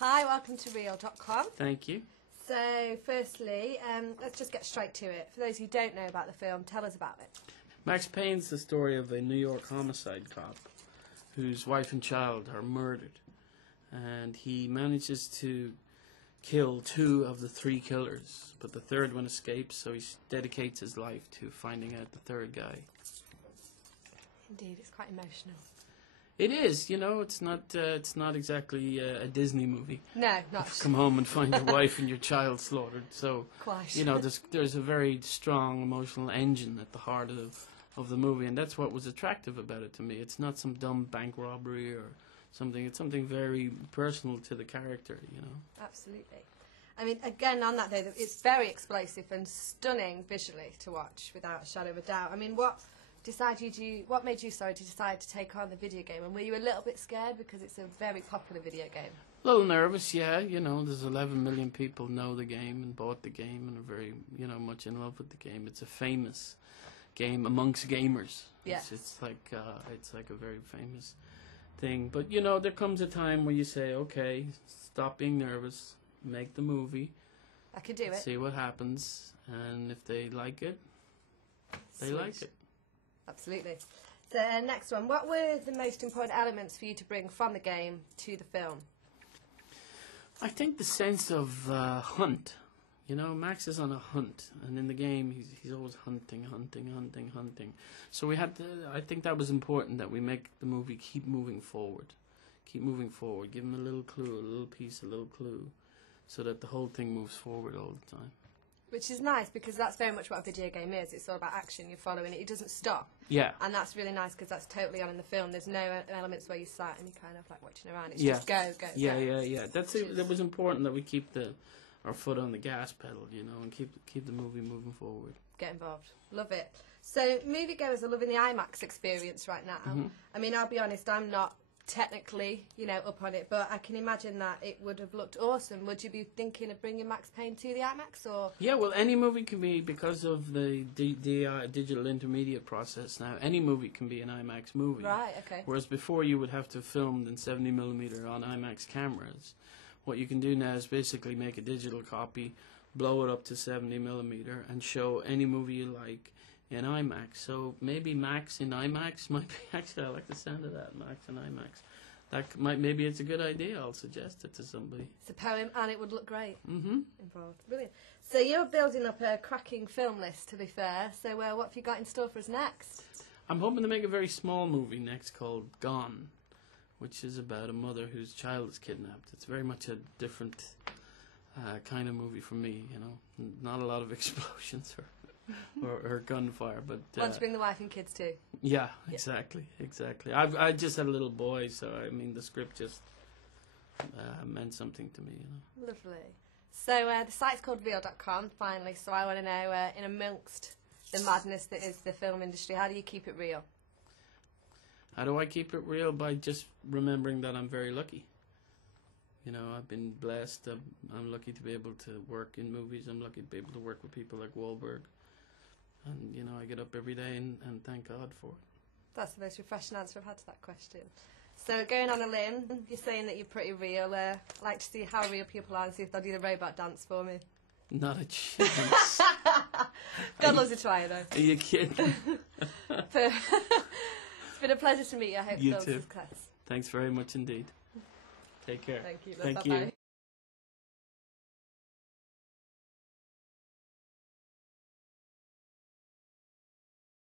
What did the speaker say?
Hi, welcome to Real.com. Thank you. So, firstly, let's just get straight to it. For those who don't know about the film, tell us about it. Max Payne's the story of a New York homicide cop whose wife and child are murdered. And he manages to kill 2 of the 3 killers, but the third one escapes, so he dedicates his life to finding out the third guy. Indeed, it's quite emotional. It is, it's not exactly a Disney movie. No, not. Come home and find your wife and your child slaughtered. So, Quite. there's a very strong emotional engine at the heart of the movie, and that's what was attractive about it to me. It's not some dumb bank robbery or something. It's something very personal to the character, Absolutely. I mean, again, on that though, it's very explosive and stunning visually to watch, without a shadow of a doubt. I mean, what made you decide to take on the video game? And were you a little bit scared because it's a very popular video game? A little nervous, yeah. There's 11 million people know the game and bought the game and are very, much in love with the game. It's a famous game amongst gamers. Yes. It's like a very famous thing. But there comes a time where you say, okay, stop being nervous, make the movie. I can do it. See what happens, and if they like it, they like it. Absolutely. So next one, what were the most important elements for you to bring from the game to the film? I think the sense of hunt. Max is on a hunt, and in the game he's always hunting. So I think that was important, that we make the movie keep moving forward. Give him a little clue, a little piece, a little clue, so that the whole thing moves forward all the time. Which is nice, because that's very much what a video game is. It's all about action, you're following it, it doesn't stop. Yeah. And that's really nice, because that's totally on in the film. There's no elements where you sat and you're kind of like watching around. It's just go. Yeah. That was important, that we keep our foot on the gas pedal, and keep the movie moving forward. Get involved. Love it. So moviegoers are loving the IMAX experience right now. Mm-hmm. I mean, I'll be honest, I'm not technically, up on it, but I can imagine that it would have looked awesome. Would you be thinking of bringing Max Payne to the IMAX, or? Yeah, well, any movie can be, because of the digital intermediate process now, any movie can be an IMAX movie. Right, okay. Whereas before you would have to film in 70mm on IMAX cameras. What you can do now is basically make a digital copy, blow it up to 70mm, and show any movie you like in IMAX. So maybe Max in IMAX might be, actually, I like the sound of that, Max in IMAX. Maybe it's a good idea. I'll suggest it to somebody. It's a poem, and it would look great. Mm-hmm. Involved. Brilliant. So you're building up a cracking film list, to be fair. So what have you got in store for us next? I'm hoping to make a very small movie next called Gone, which is about a mother whose child is kidnapped. It's very much a different kind of movie for me, Not a lot of explosions or gunfire, but Want to bring the wife and kids too? Yeah, exactly. I just had a little boy, so I mean the script just meant something to me, Lovely. So the site's called Real.com, finally. So I want to know, in amongst the madness that is the film industry, how do you keep it real? How do I keep it real? By just remembering that I'm very lucky. I've been blessed. I'm lucky to be able to work in movies. I'm lucky to be able to work with people like Wahlberg. And, I get up every day and thank God for it. That's the most refreshing answer I've had to that question. So going on a limb, you're saying that you're pretty real. I'd like to see how real people are and see if they'll do the robot dance for me. Not a chance. God loves a try, though. Are you kidding? It's been a pleasure to meet you. I hope you film's too. success. Thanks very much indeed. Take care. Thank you. Thank you.